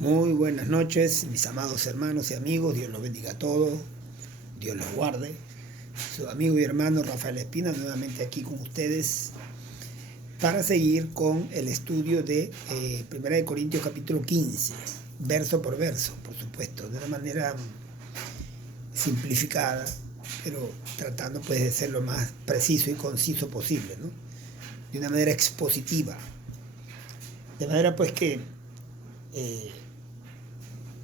Muy buenas noches, mis amados hermanos y amigos. Dios los bendiga a todos, Dios los guarde. Su amigo y hermano Rafael Espina, nuevamente aquí con ustedes para seguir con el estudio de 1 de Corintios capítulo 15, verso por verso, por supuesto, de una manera simplificada, pero tratando pues de ser lo más preciso y conciso posible, ¿no? De una manera expositiva. De manera pues que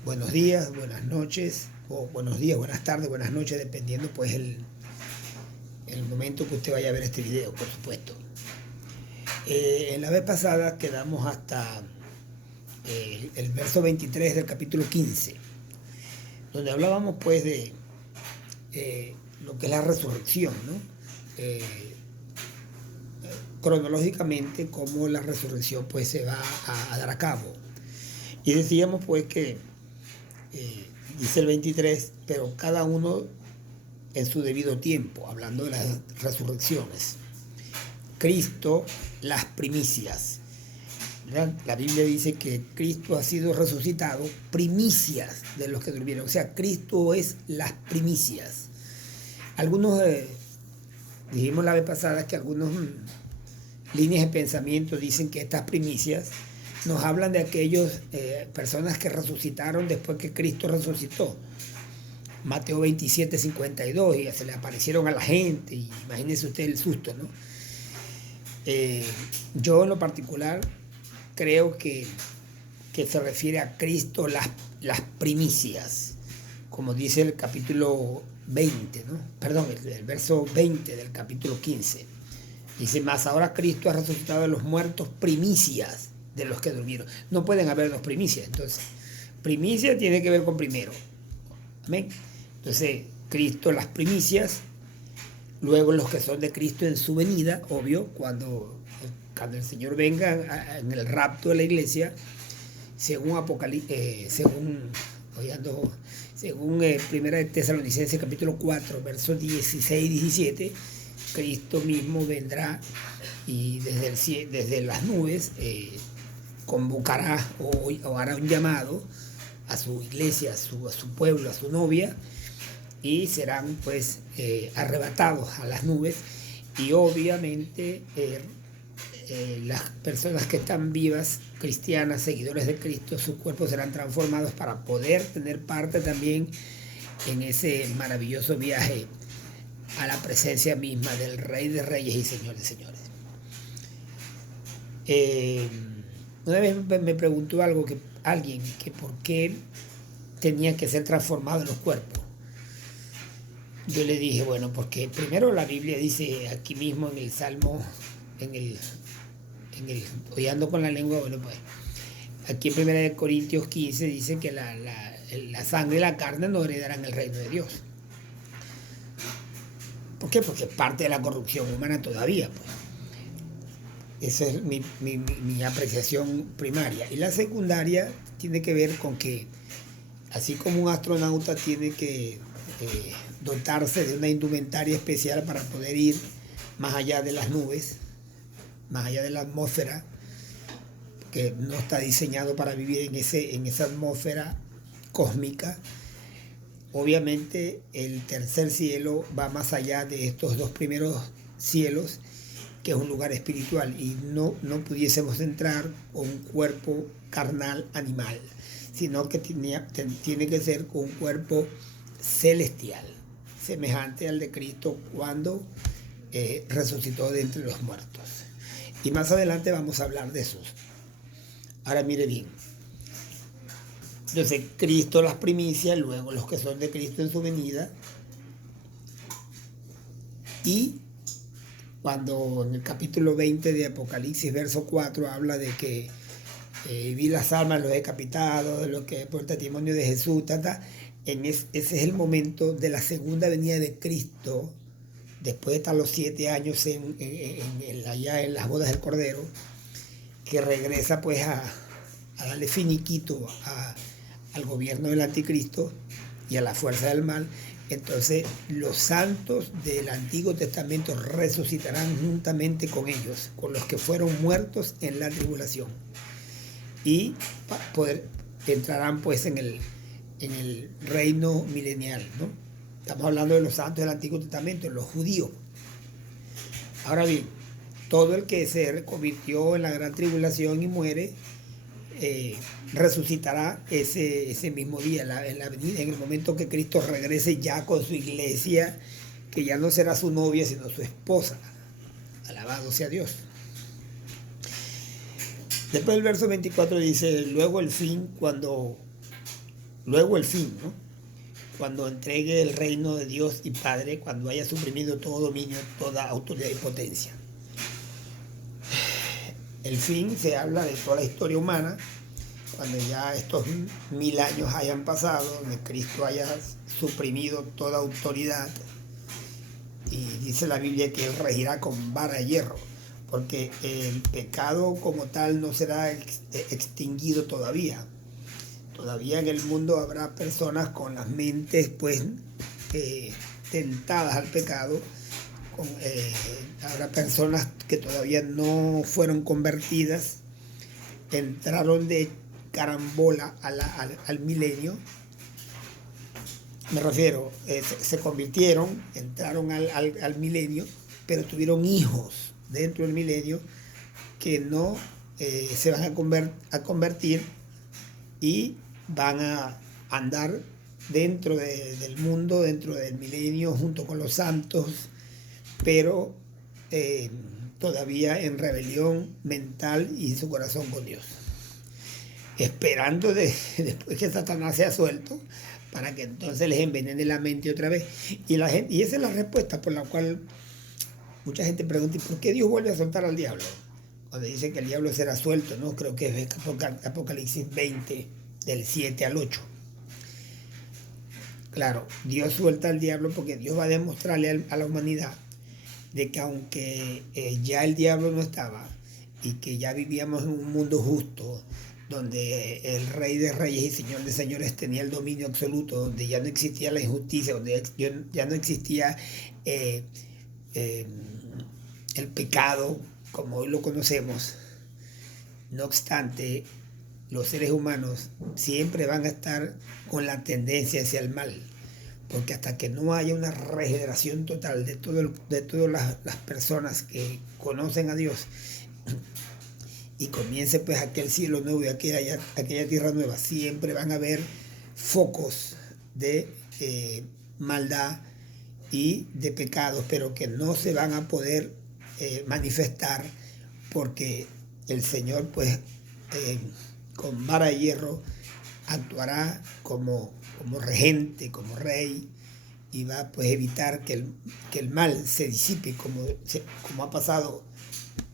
buenos días, buenas noches, o buenos días, buenas tardes, buenas noches, dependiendo pues el momento que usted vaya a ver este video, por supuesto. En la vez pasada quedamos hasta el verso 23 del capítulo 15, donde hablábamos pues de lo que es la resurrección, ¿no? Cronológicamente cómo la resurrección pues se va a dar a cabo. Y decíamos pues que dice el 23, pero cada uno en su debido tiempo, hablando de las resurrecciones. Cristo, las primicias. ¿Verdad? La Biblia dice que Cristo ha sido resucitado, primicias de los que durmieron. O sea, Cristo es las primicias. Algunos, dijimos la vez pasada que algunos líneas de pensamiento dicen que estas primicias nos hablan de aquellas personas que resucitaron después que Cristo resucitó. Mateo 27, 52, y se le aparecieron a la gente, y imagínense usted el susto, ¿no? Yo en lo particular creo que se refiere a Cristo las primicias, como dice el capítulo 20, ¿no? Perdón, el verso 20 del capítulo 15. Dice, más ahora Cristo ha resucitado de los muertos, primicias de los que durmieron. No pueden haber dos primicias, entonces. Primicia tiene que ver con primero. Amén. Entonces, Cristo las primicias, luego los que son de Cristo en su venida, obvio, cuando el Señor venga en el rapto de la iglesia, según Primera de Tesalonicenses capítulo 4, versos 16 y 17, Cristo mismo vendrá y desde las nubes convocará o hará un llamado a su iglesia, a su pueblo, a su novia, y serán pues arrebatados a las nubes, y obviamente las personas que están vivas, cristianas, seguidores de Cristo, sus cuerpos serán transformados para poder tener parte también en ese maravilloso viaje a la presencia misma del Rey de Reyes y Señor de Señores. Una vez me preguntó alguien que por qué tenían que ser transformados los cuerpos. Yo le dije, bueno, porque primero la Biblia dice aquí mismo en el Salmo, hoy ando con la lengua, bueno, pues aquí en 1 de Corintios 15 dice que la sangre y la carne no heredarán el reino de Dios. ¿Por qué? Porque es parte de la corrupción humana todavía, pues. Esa es mi apreciación primaria. Y la secundaria tiene que ver con que, así como un astronauta tiene que dotarse de una indumentaria especial para poder ir más allá de las nubes, más allá de la atmósfera, que no está diseñado para vivir en esa atmósfera cósmica, obviamente el tercer cielo va más allá de estos dos primeros cielos, que es un lugar espiritual, y no pudiésemos entrar con un cuerpo carnal animal, sino que tiene que ser con un cuerpo celestial, semejante al de Cristo cuando resucitó de entre los muertos. Y más adelante vamos a hablar de eso. Ahora mire bien. Entonces, Cristo las primicias, luego los que son de Cristo en su venida, y cuando en el capítulo 20 de Apocalipsis, verso 4, habla de que vi las almas de los decapitados, de los que por testimonio de Jesús, ese es el momento de la segunda venida de Cristo, después de estar los 7 años allá en las bodas del Cordero, que regresa pues a darle finiquito al gobierno del anticristo y a la fuerza del mal. Entonces los santos del Antiguo Testamento resucitarán juntamente con ellos, con los que fueron muertos en la tribulación, y poder entrarán pues en el reino milenial, ¿no? Estamos hablando de los santos del Antiguo Testamento, los judíos. Ahora bien, todo el que se convirtió en la gran tribulación y muere, resucitará ese mismo día, en el momento que Cristo regrese ya con su iglesia, que ya no será su novia, sino su esposa. Alabado sea Dios. Después el verso 24 dice, luego el fin, ¿no? Cuando entregue el reino de Dios y Padre, cuando haya suprimido todo dominio, toda autoridad y potencia. El fin se habla de toda la historia humana, cuando ya estos 1000 años hayan pasado, donde Cristo haya suprimido toda autoridad, y dice la Biblia que Él regirá con vara de hierro, porque el pecado como tal no será extinguido todavía. Todavía en el mundo habrá personas con las mentes pues tentadas al pecado. Habrá personas que todavía no fueron convertidas, entraron de carambola al milenio. Me refiero, se convirtieron, entraron al milenio, pero tuvieron hijos dentro del milenio que no se van a convertir y van a andar dentro del mundo, dentro del milenio, junto con los santos, pero todavía en rebelión mental y su corazón con Dios, esperando después que Satanás sea suelto, para que entonces les envenene la mente otra vez. Y esa es la respuesta por la cual mucha gente pregunta, ¿y por qué Dios vuelve a soltar al diablo? Cuando dice que el diablo será suelto, ¿no? Creo que es Apocalipsis 20, del 7 al 8. Claro, Dios suelta al diablo porque Dios va a demostrarle a la humanidad de que aunque ya el diablo no estaba y que ya vivíamos en un mundo justo, donde el Rey de Reyes y Señor de Señores tenía el dominio absoluto, donde ya no existía la injusticia, donde ya no existía el pecado como hoy lo conocemos. No obstante, los seres humanos siempre van a estar con la tendencia hacia el mal, porque hasta que no haya una regeneración total de todas las personas que conocen a Dios, y comience pues aquel cielo nuevo y aquella tierra nueva, siempre van a haber focos de maldad y de pecados, pero que no se van a poder manifestar, porque el Señor pues con vara de hierro actuará como regente, como rey, y va pues a evitar que el mal se disipe como ha pasado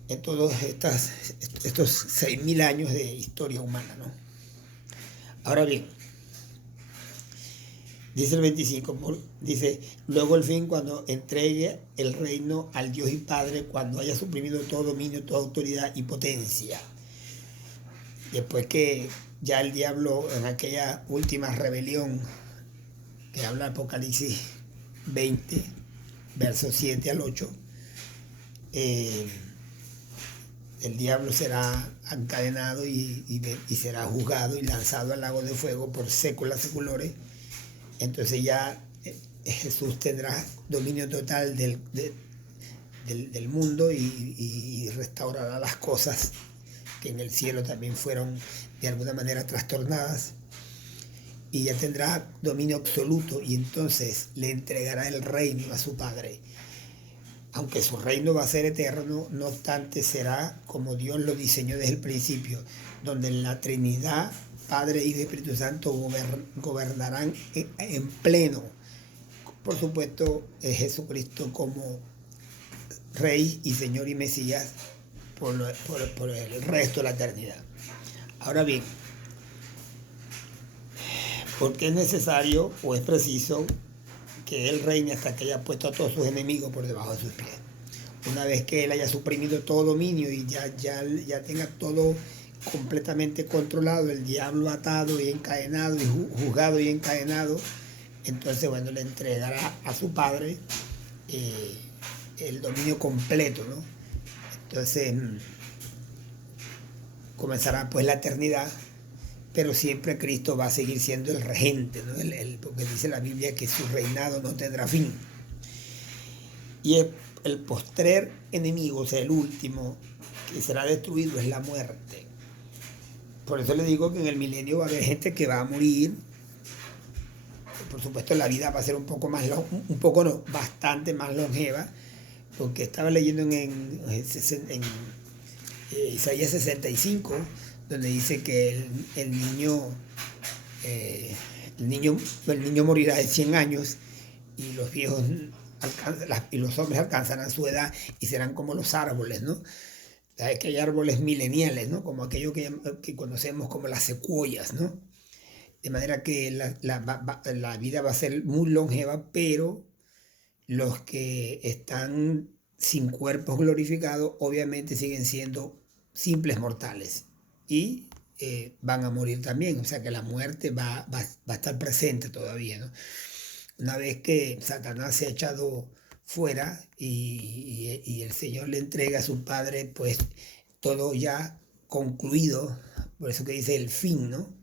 en todos estos 6000 años de historia humana, ¿no? Ahora bien, dice el 25, dice, luego el fin, cuando entregue el reino al Dios y Padre, cuando haya suprimido todo dominio, toda autoridad y potencia. Después que ya el diablo, en aquella última rebelión que habla Apocalipsis 20, versos 7 al 8, el diablo será encadenado y será juzgado y lanzado al lago de fuego por séculos seculores. Entonces ya Jesús tendrá dominio total del mundo y restaurará las cosas que en el cielo también fueron de alguna manera trastornadas, y ya tendrá dominio absoluto, y entonces le entregará el reino a su Padre. Aunque su reino va a ser eterno, no obstante será como Dios lo diseñó desde el principio, donde la Trinidad, Padre, Hijo y Espíritu Santo gobernarán en pleno. Por supuesto, Jesucristo como Rey y Señor y Mesías por el resto de la eternidad. Ahora bien, ¿por qué es necesario o es preciso que Él reine hasta que haya puesto a todos sus enemigos por debajo de sus pies? Una vez que Él haya suprimido todo dominio y ya tenga todo completamente controlado, el diablo atado y encadenado y juzgado y encadenado, entonces bueno, le entregará a su Padre el dominio completo, ¿no? Entonces comenzará pues la eternidad, pero siempre Cristo va a seguir siendo el regente, ¿no? Porque dice la Biblia que su reinado no tendrá fin. Y el postrer enemigo, o sea, el último que será destruido, es la muerte. Por eso le digo que en el milenio va a haber gente que va a morir. Por supuesto, la vida va a ser un poco más, bastante más longeva, porque estaba leyendo en Isaías 65, donde dice que el niño morirá de 100 años y los viejos y los hombres alcanzarán su edad y serán como los árboles, ¿no? Sabes que hay árboles mileniales, ¿no? Como aquello que conocemos como las secuoyas, ¿no? De manera que la vida va a ser muy longeva, pero los que están sin cuerpos glorificados obviamente siguen siendo simples mortales y van a morir también. O sea que la muerte va a estar presente todavía, ¿no? Una vez que Satanás se ha echado fuera y el Señor le entrega a su Padre, pues todo ya concluido, por eso que dice el fin, ¿no?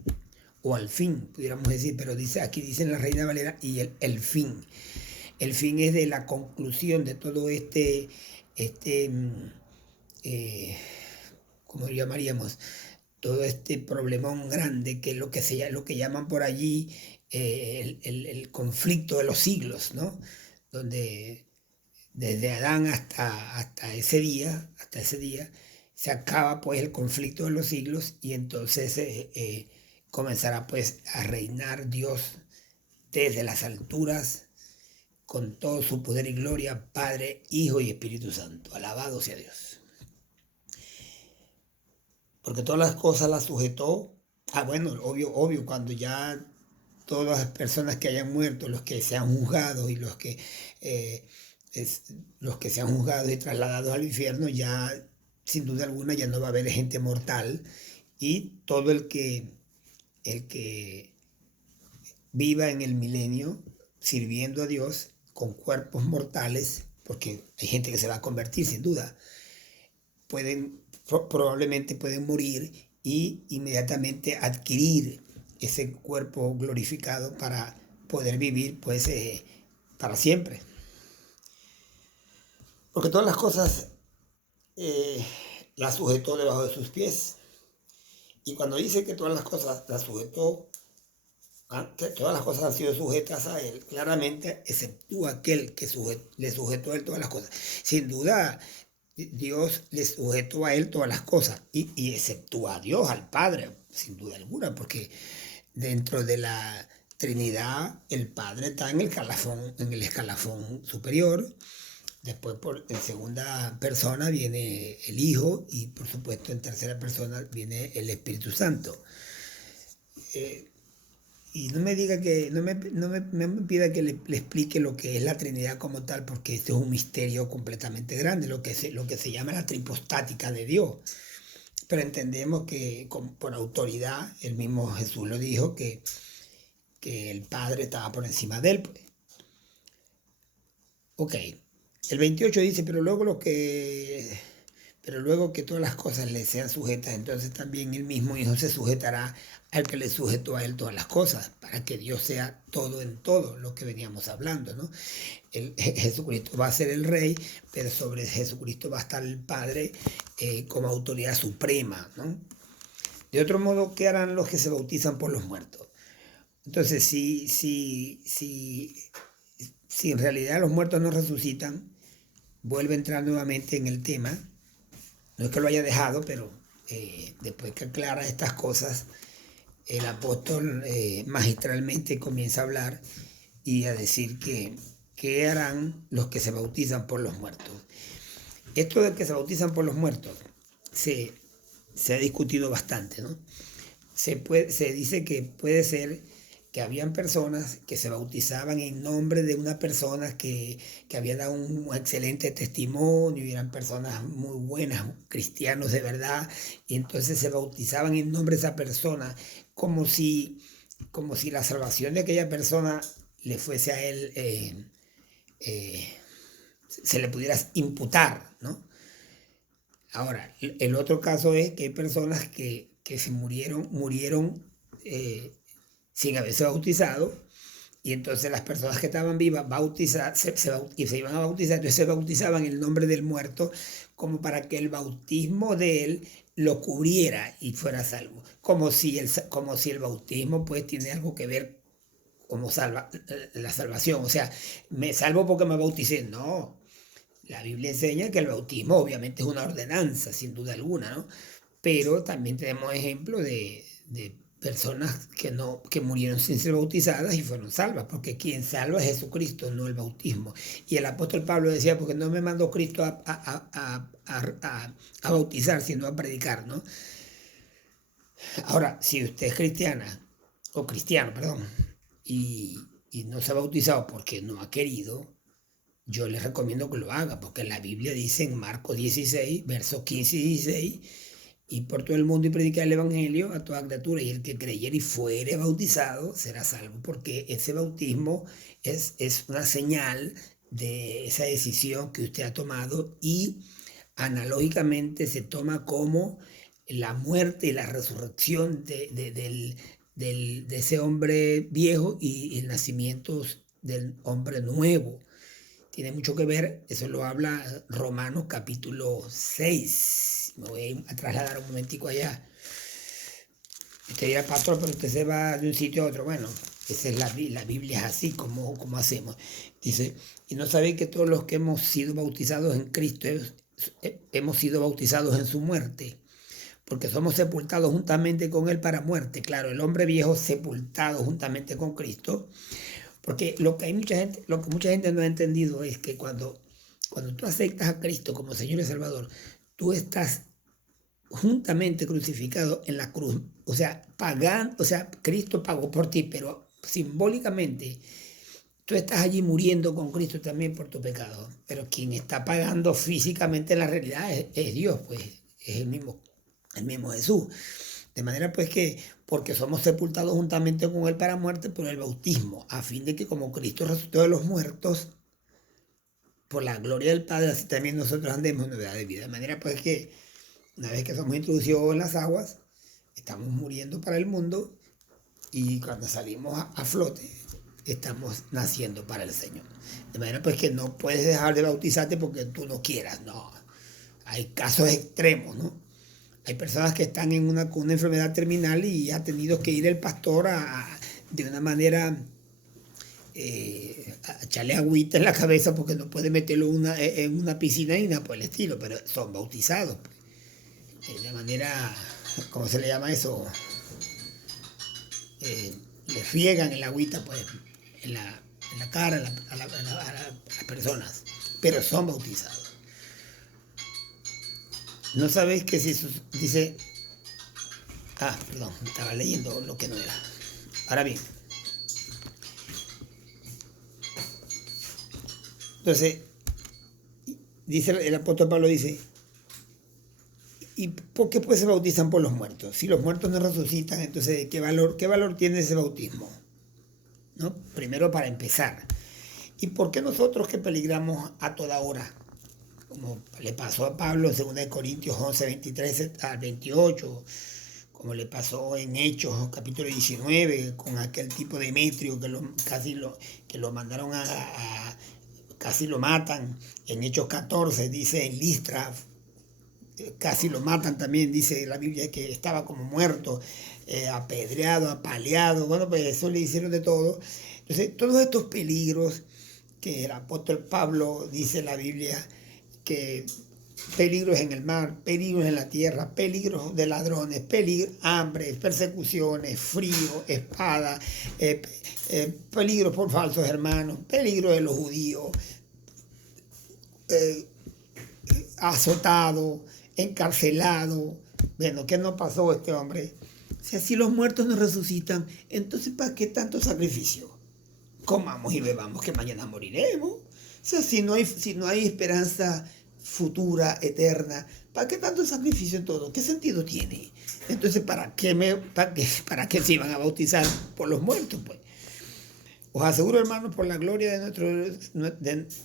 O al fin, pudiéramos decir, pero aquí dice en la Reina Valera, y el fin. El fin es de la conclusión de todo ¿cómo llamaríamos? Todo este problemón grande que es lo que llaman por allí el conflicto de los siglos, ¿no? Donde desde Adán hasta ese día, se acaba pues el conflicto de los siglos y entonces comenzará pues a reinar Dios desde las alturas con todo su poder y gloria, Padre, Hijo y Espíritu Santo. Alabado sea Dios. Porque todas las cosas las sujetó. Bueno, obvio, cuando ya todas las personas que hayan muerto, los que se han juzgado y los que se han juzgado y trasladados al infierno, ya sin duda alguna ya no va a haber gente mortal, y todo el que viva en el milenio sirviendo a Dios con cuerpos mortales, porque hay gente que se va a convertir sin duda, probablemente pueden morir y inmediatamente adquirir ese cuerpo glorificado para poder vivir pues para siempre. Porque todas las cosas las sujetó debajo de sus pies. Y cuando dice que todas las cosas las sujetó, que todas las cosas han sido sujetas a él, claramente exceptúa aquel que le sujetó a él todas las cosas. Sin duda, Dios le sujetó a él todas las cosas y exceptúa a Dios, al Padre, sin duda alguna, porque dentro de la Trinidad el Padre está en el escalafón superior. Después en segunda persona viene el Hijo y por supuesto en tercera persona viene el Espíritu Santo. Y no me diga que, no me pida que le explique lo que es la Trinidad como tal, porque esto es un misterio completamente grande, lo que se llama la tripostática de Dios. Pero entendemos que por autoridad, el mismo Jesús lo dijo, que el Padre estaba por encima de él. Pues. Ok, el 28 dice, pero luego que todas las cosas le sean sujetas, entonces también el mismo Hijo se sujetará al que le sujetó a él todas las cosas, para que Dios sea todo en todo, lo que veníamos hablando, ¿no? Jesucristo va a ser el Rey, pero sobre Jesucristo va a estar el Padre como autoridad suprema, ¿no? De otro modo, ¿qué harán los que se bautizan por los muertos? Entonces, si en realidad los muertos no resucitan, vuelve a entrar nuevamente en el tema. No es que lo haya dejado, pero después que aclara estas cosas, el apóstol magistralmente comienza a hablar y a decir que ¿qué harán los que se bautizan por los muertos? Esto de que se bautizan por los muertos se ha discutido bastante, ¿no? Se dice que puede ser que habían personas que se bautizaban en nombre de una persona que había dado un excelente testimonio y eran personas muy buenas, cristianos de verdad, y entonces se bautizaban en nombre de esa persona como si la salvación de aquella persona le fuese a él, se le pudiera imputar, ¿no? Ahora, el otro caso es que hay personas que se murieron sin haberse bautizado, y entonces las personas que estaban vivas se iban a bautizar, entonces se bautizaban en el nombre del muerto, como para que el bautismo de él lo cubriera y fuera salvo. Como si el bautismo pues tiene algo que ver como la salvación. O sea, me salvo porque me bauticé. No, la Biblia enseña que el bautismo obviamente es una ordenanza, sin duda alguna, ¿no? Pero también tenemos ejemplos de personas que murieron sin ser bautizadas y fueron salvas, porque quien salva es Jesucristo, no el bautismo. Y el apóstol Pablo decía, porque no me mandó Cristo a bautizar, sino a predicar, ¿no? Ahora, si usted es cristiana, o cristiano, perdón, y no se ha bautizado porque no ha querido, yo les recomiendo que lo haga, porque la Biblia dice en Marcos 16, versos 15 y 16, y por todo el mundo y predicar el evangelio a toda criatura, y el que creyere y fuere bautizado será salvo, porque ese bautismo es una señal de esa decisión que usted ha tomado, y analógicamente se toma como la muerte y la resurrección de ese hombre viejo y el nacimiento del hombre nuevo. Tiene mucho que ver, eso lo habla Romanos capítulo 6. Me voy a trasladar un momentico allá. Usted dirá, pastor, pero usted se va de un sitio a otro. Bueno, esa es la Biblia es así como hacemos. Dice, y no sabéis que todos los que hemos sido bautizados en Cristo hemos sido bautizados en su muerte, porque somos sepultados juntamente con él para muerte. Claro, el hombre viejo sepultado juntamente con Cristo. Porque lo que mucha gente no ha entendido es que cuando tú aceptas a Cristo como Señor y Salvador, tú estás juntamente crucificado en la cruz. O sea, Cristo pagó por ti, pero simbólicamente tú estás allí muriendo con Cristo también por tu pecado. Pero quien está pagando físicamente en la realidad es Dios, pues es el mismo Jesús. De manera pues que, porque somos sepultados juntamente con él para muerte por el bautismo, a fin de que como Cristo resucitó de los muertos, por la gloria del Padre, así también nosotros andemos en novedad de vida. De manera pues que, una vez que somos introducidos en las aguas, estamos muriendo para el mundo, y cuando salimos a flote, estamos naciendo para el Señor. De manera pues que no puedes dejar de bautizarte porque tú no quieras, no. Hay casos extremos, ¿no? Hay personas que están con una enfermedad terminal y ha tenido que ir el pastor de una manera a echarle agüita en la cabeza porque no puede meterlo en una piscina ni nada por el estilo, pero son bautizados. De manera, ¿cómo se le llama eso? Le riegan el agüita pues, en la cara a las personas, pero son bautizados. No sabéis que si dice... perdón, estaba leyendo lo que no era. Ahora bien, entonces, dice el apóstol Pablo, dice, ¿y por qué pues se bautizan por los muertos? Si los muertos no resucitan, entonces, ¿qué valor tiene ese bautismo? ¿No? Primero, para empezar. ¿Y por qué nosotros que peligramos a toda hora? Como le pasó a Pablo en 2 Corintios 11, 23 al 28, como le pasó en Hechos capítulo 19, con aquel tipo de Demetrio que lo mandaron casi lo matan. En Hechos 14 dice en Listra, casi lo matan también, dice la Biblia que estaba como muerto, apedreado, apaleado. Bueno, pues eso le hicieron de todo. Entonces, todos estos peligros que el apóstol Pablo dice en la Biblia, que peligros en el mar, peligros en la tierra, peligros de ladrones, hambre, persecuciones, frío, espada, peligros por falsos hermanos, peligros de los judíos, azotado, encarcelado. Bueno, ¿qué nos pasó a este hombre? O sea, si los muertos no resucitan, entonces ¿para qué tanto sacrificio? Comamos y bebamos que mañana moriremos. O sea, si no hay esperanza futura, eterna, ¿para qué tanto sacrificio en todo? ¿Qué sentido tiene? Entonces, ¿para qué se iban a bautizar por los muertos? Pues os aseguro, hermanos, por la gloria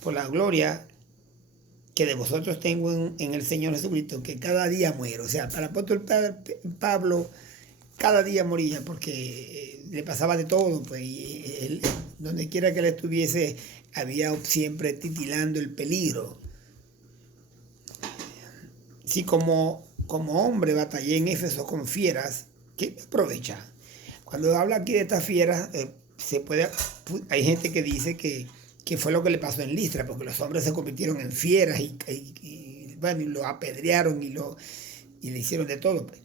por la gloria que de vosotros tengo en el Señor Jesucristo, que cada día muero. O sea, para el apóstol Pablo, cada día moría porque le pasaba de todo, pues, y él, donde quiera que él estuviese, había siempre titilando el peligro. Si como hombre batallé en Éfeso con fieras, ¿qué me aprovecha? Cuando habla aquí de estas fieras, hay gente que dice que fue lo que le pasó en Listra, porque los hombres se convirtieron en fieras bueno, y lo apedrearon y le hicieron de todo, pues.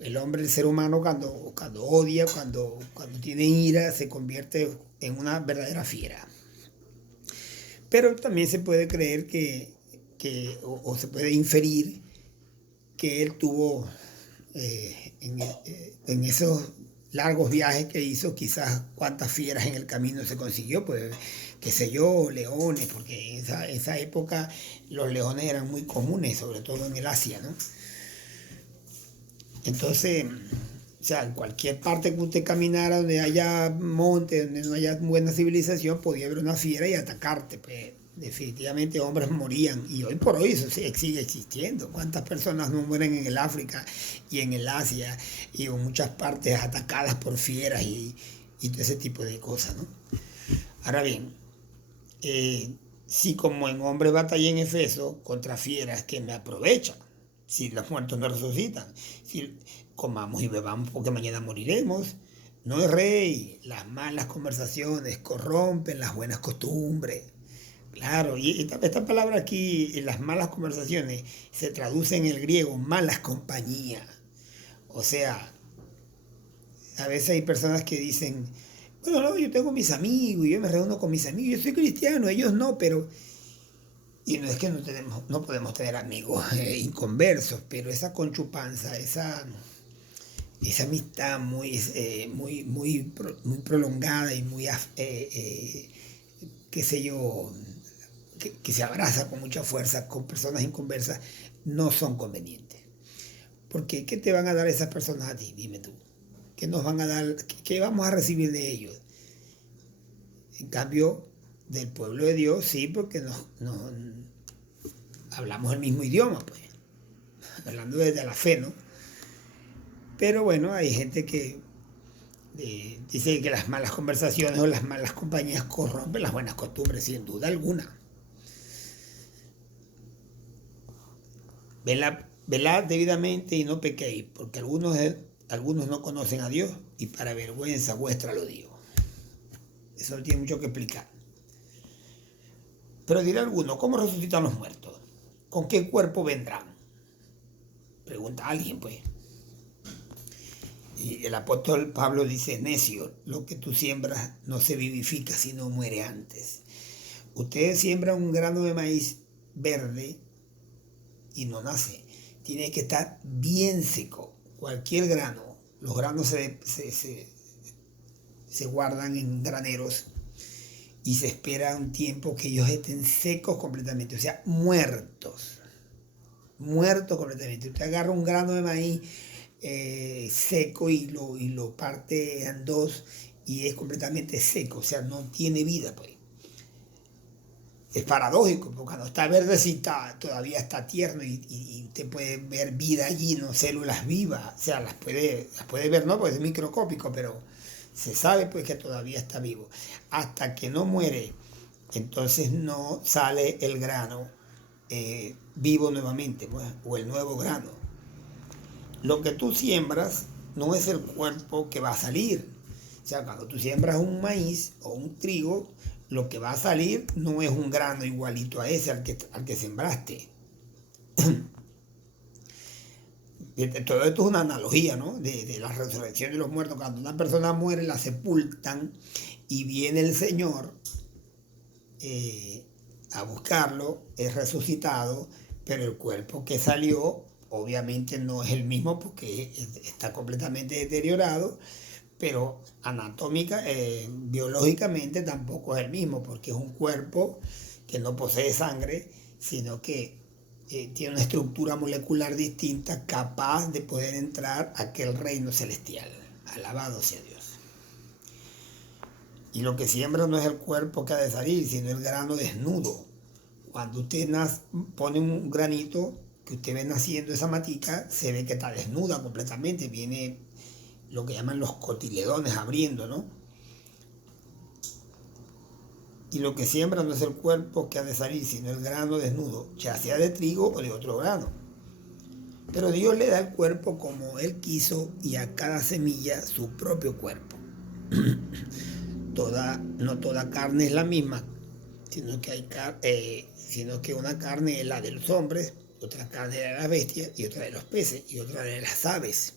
El hombre, el ser humano, cuando odia, cuando tiene ira, se convierte en una verdadera fiera. Pero también se puede creer o se puede inferir que él tuvo en esos largos viajes que hizo, quizás cuántas fieras en el camino se consiguió, pues qué sé yo, leones, porque en esa época los leones eran muy comunes, sobre todo en el Asia, ¿no? Entonces, o sea, en cualquier parte que usted caminara donde haya monte, donde no haya buena civilización, podía haber una fiera y atacarte, pues definitivamente hombres morían, y hoy por hoy eso sigue existiendo. ¿Cuántas personas no mueren en el África y en el Asia y en muchas partes atacadas por fieras y todo ese tipo de cosas, ¿no? Ahora bien, si como en hombre batallé en Efeso contra fieras, que me aprovechan si los muertos no resucitan? Si comamos y bebamos porque mañana moriremos. No es rey, las malas conversaciones corrompen las buenas costumbres. Claro, y esta palabra aquí, en las malas conversaciones, se traduce en el griego malas compañías. O sea, a veces hay personas que dicen, bueno, no, yo tengo mis amigos, yo me reúno con mis amigos, yo soy cristiano, ellos no, pero... Y no es que no podemos tener amigos inconversos, pero esa conchupanza, esa amistad muy prolongada y muy, qué sé yo, que se abraza con mucha fuerza con personas inconversas, no son convenientes. Porque ¿qué te van a dar esas personas a ti? Dime tú. ¿Qué nos van a dar? ¿Qué vamos a recibir de ellos? En cambio, del pueblo de Dios, sí, porque nos hablamos el mismo idioma, pues. Hablando desde la fe, ¿no? Pero bueno, hay gente que dice que las malas conversaciones o las malas compañías corrompen las buenas costumbres, sin duda alguna. Velad debidamente y no pequéis, porque algunos no conocen a Dios, y para vergüenza vuestra lo digo. Eso no tiene mucho que explicar. Pero dirá alguno, ¿cómo resucitan los muertos? ¿Con qué cuerpo vendrán? Pregunta alguien, pues. Y el apóstol Pablo dice, necio, lo que tú siembras no se vivifica, sino muere antes. Ustedes siembran un grano de maíz verde y no nace. Tiene que estar bien seco. Cualquier grano, los granos se guardan en graneros y se espera un tiempo que ellos estén secos completamente, o sea, muertos completamente. Usted agarra un grano de maíz seco y lo parte en dos y es completamente seco, o sea, no tiene vida, pues. Es paradójico, porque cuando está verdecita todavía está tierno y usted puede ver vida allí, no células vivas, o sea, las puede ver, no, porque es microscópico, pero se sabe pues que todavía está vivo. Hasta que no muere, entonces no sale el grano vivo nuevamente, pues, o el nuevo grano. Lo que tú siembras no es el cuerpo que va a salir. O sea, cuando tú siembras un maíz o un trigo, lo que va a salir no es un grano igualito a ese al que sembraste. Todo esto es una analogía, ¿no? De la resurrección de los muertos. Cuando una persona muere, la sepultan y viene el Señor a buscarlo, es resucitado, pero el cuerpo que salió obviamente no es el mismo porque está completamente deteriorado, pero anatómica, biológicamente tampoco es el mismo, porque es un cuerpo que no posee sangre, sino que tiene una estructura molecular distinta, capaz de poder entrar a aquel reino celestial. Alabado sea Dios. Y lo que siembra no es el cuerpo que ha de salir, sino el grano desnudo. Cuando usted pone un granito, que usted ve naciendo esa matica, se ve que está desnuda completamente, viene lo que llaman los cotiledones abriendo, ¿no? Y lo que siembra no es el cuerpo que ha de salir, sino el grano desnudo, ya sea de trigo o de otro grano. Pero Dios le da el cuerpo como Él quiso y a cada semilla su propio cuerpo. No toda carne es la misma, sino que una carne es la de los hombres, otra carne es la de las bestias, y otra de los peces, y otra de las aves,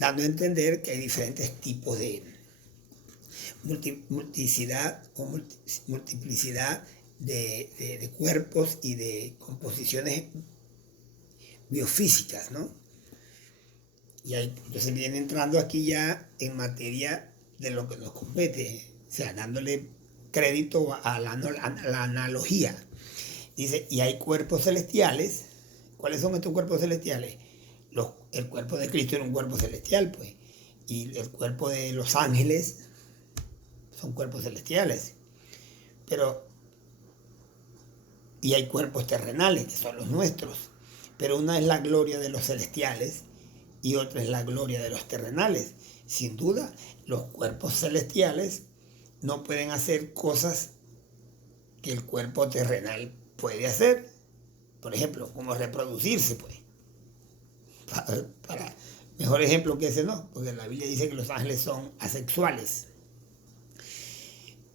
dando a entender que hay diferentes tipos de multiplicidad de cuerpos y de composiciones biofísicas, ¿no? Y ahí, entonces viene entrando aquí ya en materia de lo que nos compete, o sea, dándole crédito a la analogía. Dice, y hay cuerpos celestiales. ¿Cuáles son estos cuerpos celestiales? El cuerpo de Cristo era un cuerpo celestial, pues. Y el cuerpo de los ángeles son cuerpos celestiales. Y hay cuerpos terrenales, que son los nuestros. Pero una es la gloria de los celestiales y otra es la gloria de los terrenales. Sin duda, los cuerpos celestiales no pueden hacer cosas que el cuerpo terrenal puede hacer. Por ejemplo, como reproducirse, pues. Para mejor ejemplo que ese no, porque la Biblia dice que los ángeles son asexuales.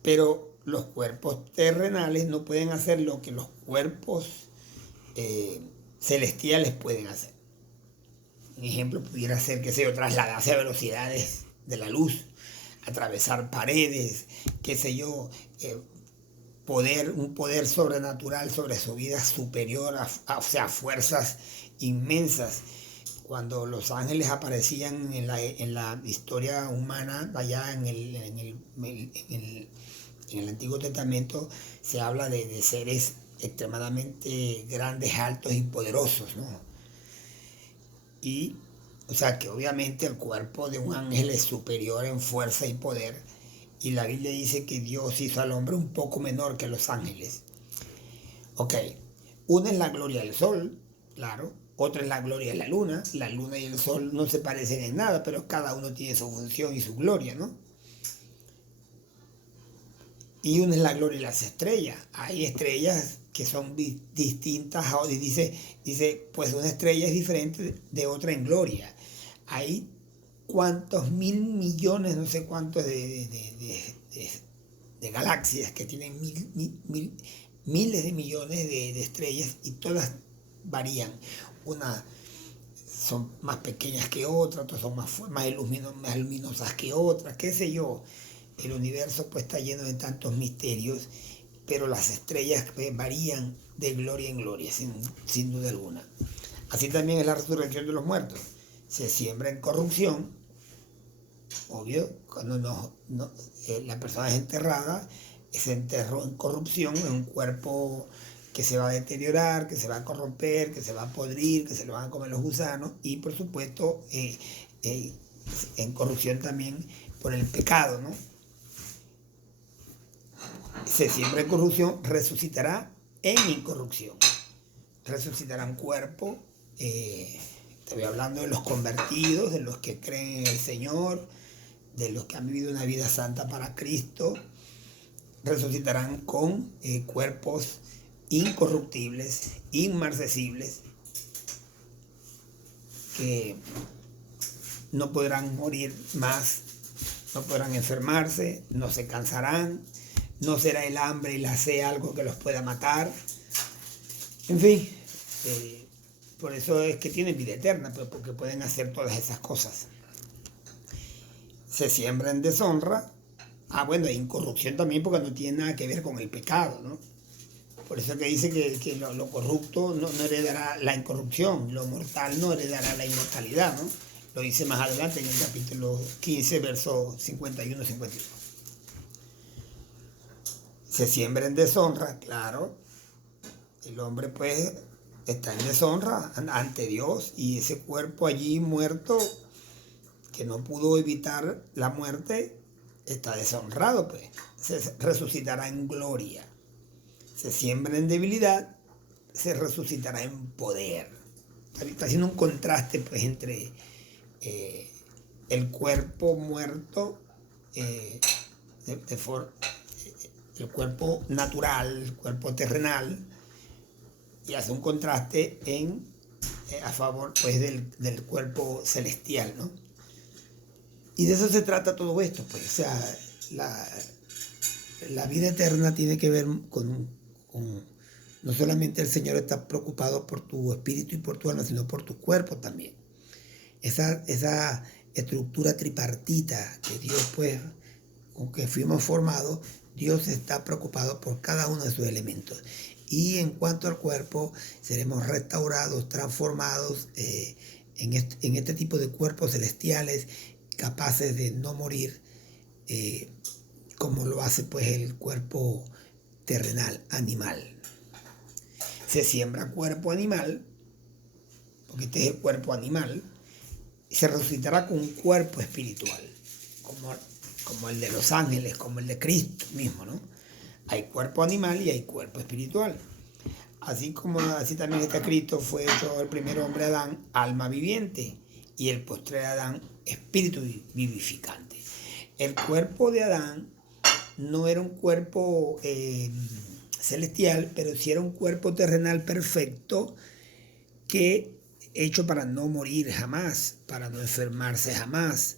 Pero los cuerpos terrenales no pueden hacer lo que los cuerpos celestiales pueden hacer. Un ejemplo pudiera ser, qué sé yo, trasladarse a velocidades de la luz, atravesar paredes, qué sé yo, un poder sobrenatural sobre su vida superior, o sea, fuerzas inmensas. Cuando los ángeles aparecían en la historia humana, allá en el Antiguo Testamento, se habla de seres extremadamente grandes, altos y poderosos, ¿no? Y, o sea, que obviamente el cuerpo de un ángel es superior en fuerza y poder, y la Biblia dice que Dios hizo al hombre un poco menor que los ángeles. Ok, una es la gloria del sol, claro, otra es la gloria de la luna y el sol no se parecen en nada, pero cada uno tiene su función y su gloria, ¿no? Y una es la gloria de las estrellas. Hay estrellas que son distintas, dice, pues una estrella es diferente de otra en gloria. Hay cuantos mil millones, no sé cuántos de galaxias que tienen miles de millones de estrellas, y todas varían. Unas son más pequeñas que otras, otras son más luminosas que otras, qué sé yo. El universo pues está lleno de tantos misterios, pero las estrellas varían de gloria en gloria, sin duda alguna. Así también es la resurrección de los muertos. Se siembra en corrupción, obvio, cuando la persona es enterrada, se enterró en corrupción, en un cuerpo que se va a deteriorar, que se va a corromper, que se va a podrir, que se lo van a comer los gusanos, y por supuesto en corrupción también por el pecado, ¿no? Se siembra en corrupción, resucitará en incorrupción. Resucitará un cuerpo. Estoy hablando de los convertidos, de los que creen en el Señor, de los que han vivido una vida santa para Cristo. Resucitarán con cuerpos incorruptibles, inmarcesibles, que no podrán morir más, no podrán enfermarse, no se cansarán, no será el hambre y la sed algo que los pueda matar. En fin, por eso es que tienen vida eterna, pues, porque pueden hacer todas esas cosas. Se siembra en deshonra. Bueno, hay incorrupción también, porque no tiene nada que ver con el pecado, ¿no? Por eso que dice que lo corrupto no heredará la incorrupción, lo mortal no heredará la inmortalidad, ¿no? Lo dice más adelante en el capítulo 15, versos 51-52. Se siembra en deshonra, claro. El hombre pues está en deshonra ante Dios, y ese cuerpo allí muerto, que no pudo evitar la muerte, está deshonrado, pues. Se resucitará en gloria. Se siembra en debilidad, se resucitará en poder. Está haciendo un contraste pues entre el cuerpo muerto, el cuerpo natural, el cuerpo terrenal, y hace un contraste a favor pues del cuerpo celestial, ¿no? Y de eso se trata todo esto, pues. O sea, la vida eterna tiene que ver con no solamente el Señor está preocupado por tu espíritu y por tu alma, sino por tu cuerpo también. Esa estructura tripartita que Dios, pues, con que fuimos formados, Dios está preocupado por cada uno de sus elementos. Y en cuanto al cuerpo, seremos restaurados, transformados en este tipo de cuerpos celestiales, capaces de no morir, como lo hace pues el cuerpo terrenal, animal. Se siembra cuerpo animal, porque este es el cuerpo animal, y se resucitará con un cuerpo espiritual, como el de los ángeles, como el de Cristo mismo, ¿no? Hay cuerpo animal y hay cuerpo espiritual. Así también está escrito, fue hecho el primer hombre Adán, alma viviente, y el postrer Adán, espíritu vivificante. El cuerpo de Adán no era un cuerpo celestial, pero sí era un cuerpo terrenal perfecto, hecho para no morir jamás, para no enfermarse jamás,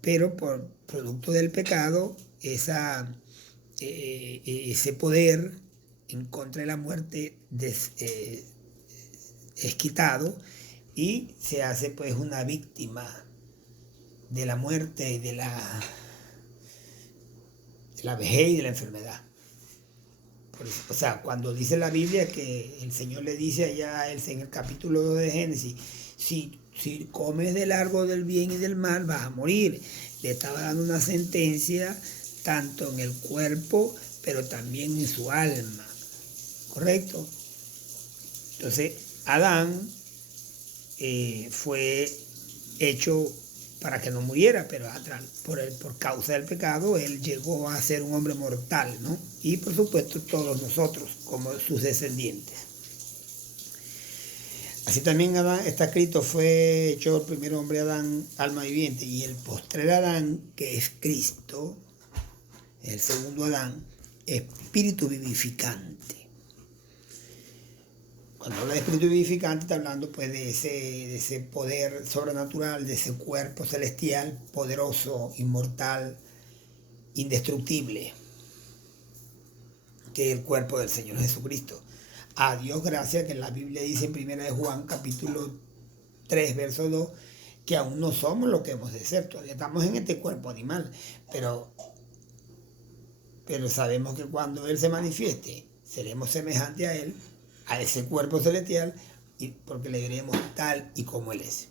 pero por producto del pecado, ese poder en contra de la muerte es quitado, y se hace pues una víctima de la muerte y de la vejez y de la enfermedad. O sea, cuando dice la Biblia que el Señor le dice allá en el capítulo 2 de Génesis, si comes del árbol del bien y del mal vas a morir. Le estaba dando una sentencia tanto en el cuerpo, pero también en su alma. ¿Correcto? Entonces, Adán fue hecho para que no muriera, pero por causa del pecado, él llegó a ser un hombre mortal, ¿no? Y por supuesto todos nosotros, como sus descendientes. Así también Adán, está escrito, fue hecho el primer hombre Adán, alma viviente, y el postrer Adán, que es Cristo, el segundo Adán, espíritu vivificante. Cuando habla de espíritu vivificante, está hablando pues de ese poder sobrenatural, de ese cuerpo celestial, poderoso, inmortal, indestructible, que es el cuerpo del Señor Jesucristo. A Dios gracias que la Biblia dice en 1 de Juan, capítulo 3, verso 2, que aún no somos lo que hemos de ser. Todavía estamos en este cuerpo animal, pero sabemos que cuando Él se manifieste, seremos semejantes a Él, a ese cuerpo celestial, porque le veremos tal y como Él es.